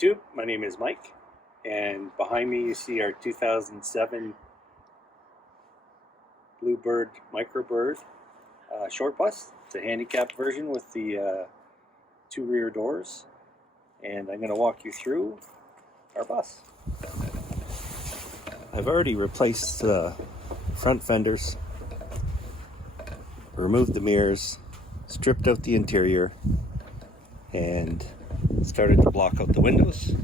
YouTube. My name is Mike, and behind me you see our 2007 Bluebird Microbird short bus. It's a handicapped version with the two rear doors, and I'm going to walk you through our bus. I've already replaced the front fenders, removed the mirrors, stripped out the interior, and started to block out the windows.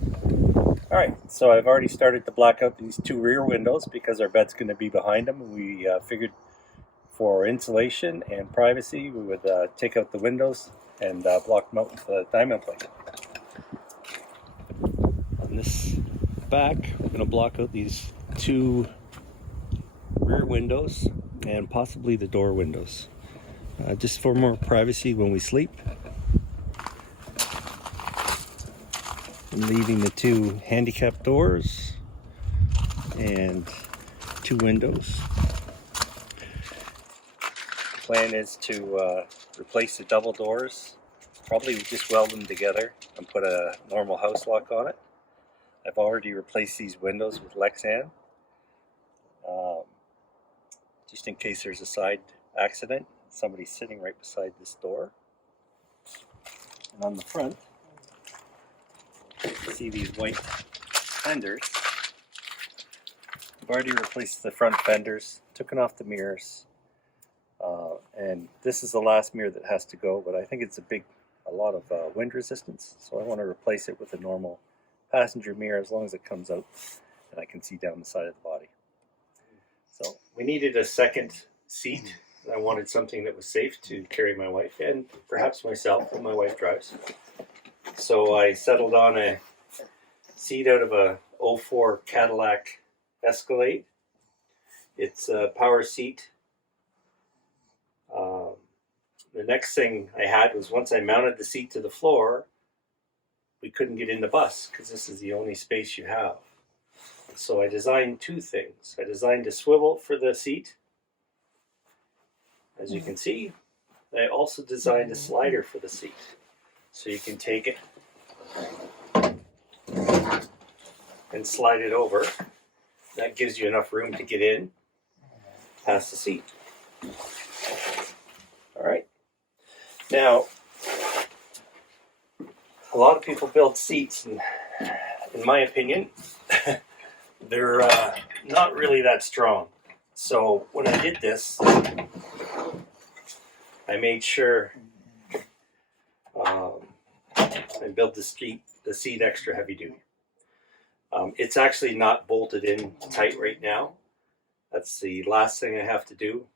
Alright, so I've already started to black out these two rear windows because our bed's going to be behind them. We figured for insulation and privacy we would take out the windows and block them out with a diamond plate. On this back, we're going to block out these two rear windows and possibly the door windows, just for more privacy when we sleep. I'm leaving the two handicap doors and two windows. The plan is to replace the double doors, probably just weld them together and put a normal house lock on it. I've already replaced these windows with Lexan, just in case there's a side accident. Somebody's sitting right beside this door. And on the front, see these white fenders. I've already replaced the front fenders, taken off the mirrors, and this is the last mirror that has to go, but I think it's a lot of wind resistance, so I want to replace it with a normal passenger mirror as long as it comes out and I can see down the side of the body. So we needed a second seat. I wanted something that was safe to carry my wife and perhaps myself when my wife drives. So I settled on a seat out of a 04 Cadillac Escalade. It's a power seat. The next thing I had was, once I mounted the seat to the floor, we couldn't get in the bus because this is the only space you have. So I designed two things. I designed a swivel for the seat, as you can see. I also designed a slider for the seat, so you can take it and slide it over. That gives you enough room to get in past the seat. Alright, now a lot of people build seats, and in my opinion they're not really that strong. So when I did this, I made sure I built the seat extra heavy duty. It's actually not bolted in tight right now. That's the last thing I have to do.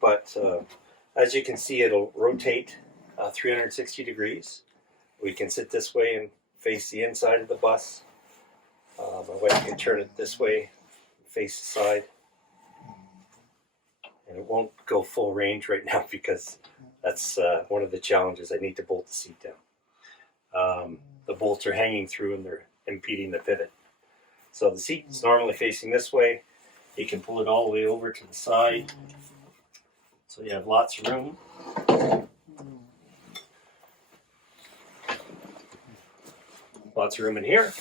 But as you can see, it'll rotate 360 degrees. We can sit this way and face the inside of the bus. My wife can turn it this way, face the side. And it won't go full range right now because that's one of the challenges. I need to bolt the seat down. The bolts are hanging through and they're impeding the pivot. So the seat is normally facing this way. You can pull it all the way over to the side, so you have lots of room. Lots of room in here.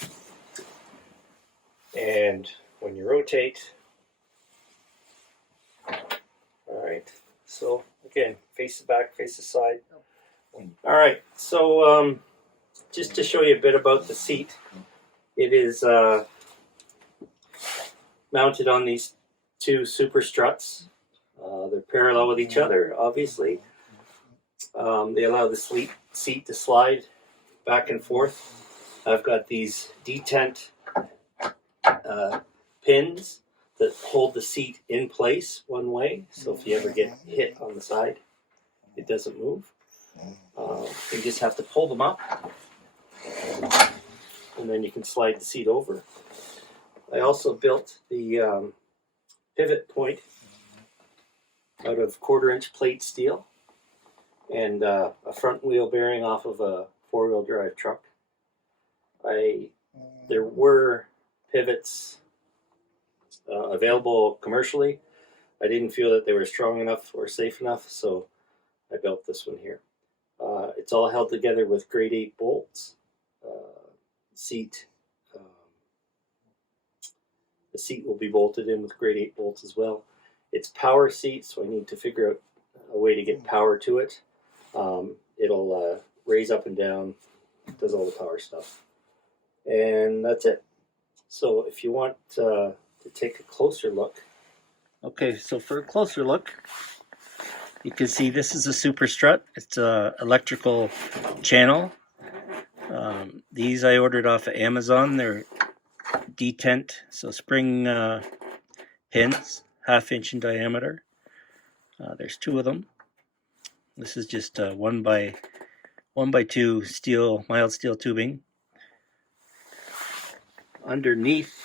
And when you rotate, alright, so again, face the back, face the side. Alright, so just to show you a bit about the seat, it is mounted on these two super struts. They're parallel with each other, obviously. They allow the seat to slide back and forth. I've got these detent pins that hold the seat in place one way, so if you ever get hit on the side, it doesn't move. You just have to pull them up, and then you can slide the seat over. I also built the pivot point out of 1/4-inch plate steel and a front wheel bearing off of a 4-wheel drive truck. There were pivots available commercially. I didn't feel that they were strong enough or safe enough, so I built this one here. It's all held together with grade 8 bolts. seat. The seat will be bolted in with grade 8 bolts as well. It's power seat, so I need to figure out a way to get power to it. It'll raise up and down, does all the power stuff. And that's it. So if you want to take a closer look. Okay, so for a closer look, you can see this is a super strut. It's a electrical channel. These I ordered off of Amazon. They're detent, so spring pins, 1/2 inch in diameter. There's 2 of them. This is just 1x2 steel, mild steel tubing. Underneath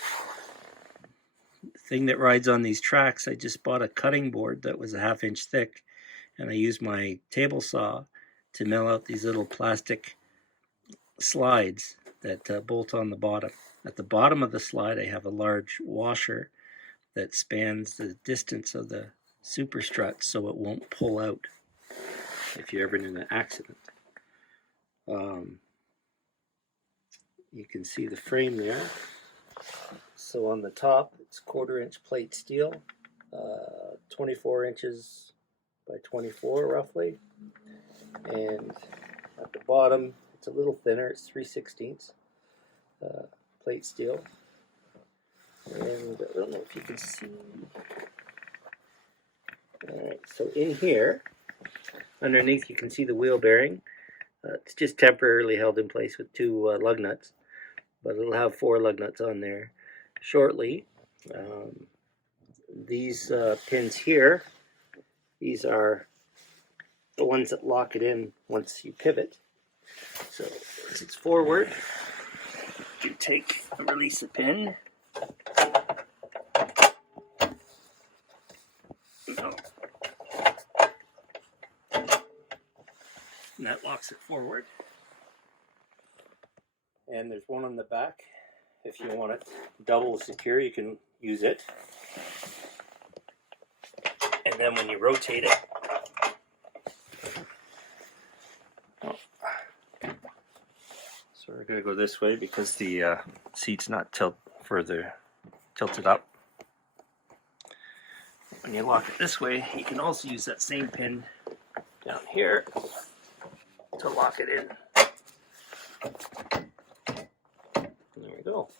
the thing that rides on these tracks, I just bought a cutting board that was a 1/2 inch thick, and I used my table saw to mill out these little plastic slides that bolt on the bottom. At the bottom of the slide, I have a large washer that spans the distance of the super strut so it won't pull out if you're ever in an accident. You can see the frame there. So on the top, it's 1/4 inch plate steel, 24 inches by 24 roughly. And at the bottom, it's a little thinner, it's 3/16 plate steel. And I don't know if you can see. Alright, so in here, underneath you can see the wheel bearing. It's just temporarily held in place with 2 lug nuts, but it'll have 4 lug nuts on there shortly. These pins here, these are the ones that lock it in once you pivot. So as it's forward, you take and release the pin. And that locks it forward. And there's one on the back. If you want it double secure, you can use it. And then when you rotate it, so we're going to go this way because the seat's not tilted up. When you lock it this way, you can also use that same pin down here to lock it in. There we go.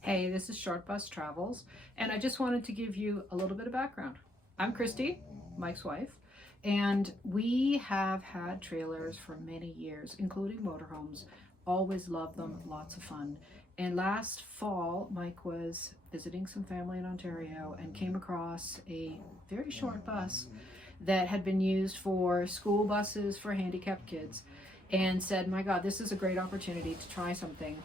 Hey, this is Short Bus Travelz, and I just wanted to give you a little bit of background. I'm Christy, Mike's wife, and we have had trailers for many years, including motorhomes. Always loved them, lots of fun. And last fall, Mike was visiting some family in Ontario and came across a very short bus that had been used for school buses for handicapped kids, and said, my God, this is a great opportunity to try something.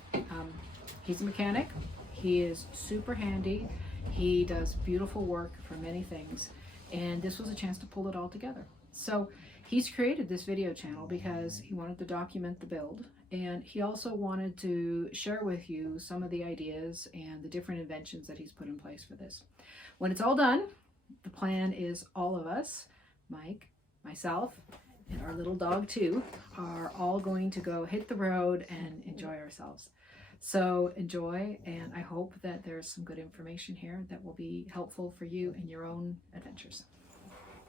He's a mechanic. He is super handy. He does beautiful work for many things, and this was a chance to pull it all together. So he's created this video channel because he wanted to document the build, and he also wanted to share with you some of the ideas and the different inventions that he's put in place for this. When it's all done, the plan is all of us, Mike, myself, and our little dog too, are all going to go hit the road and enjoy ourselves. So enjoy, and I hope that there's some good information here that will be helpful for you in your own adventures.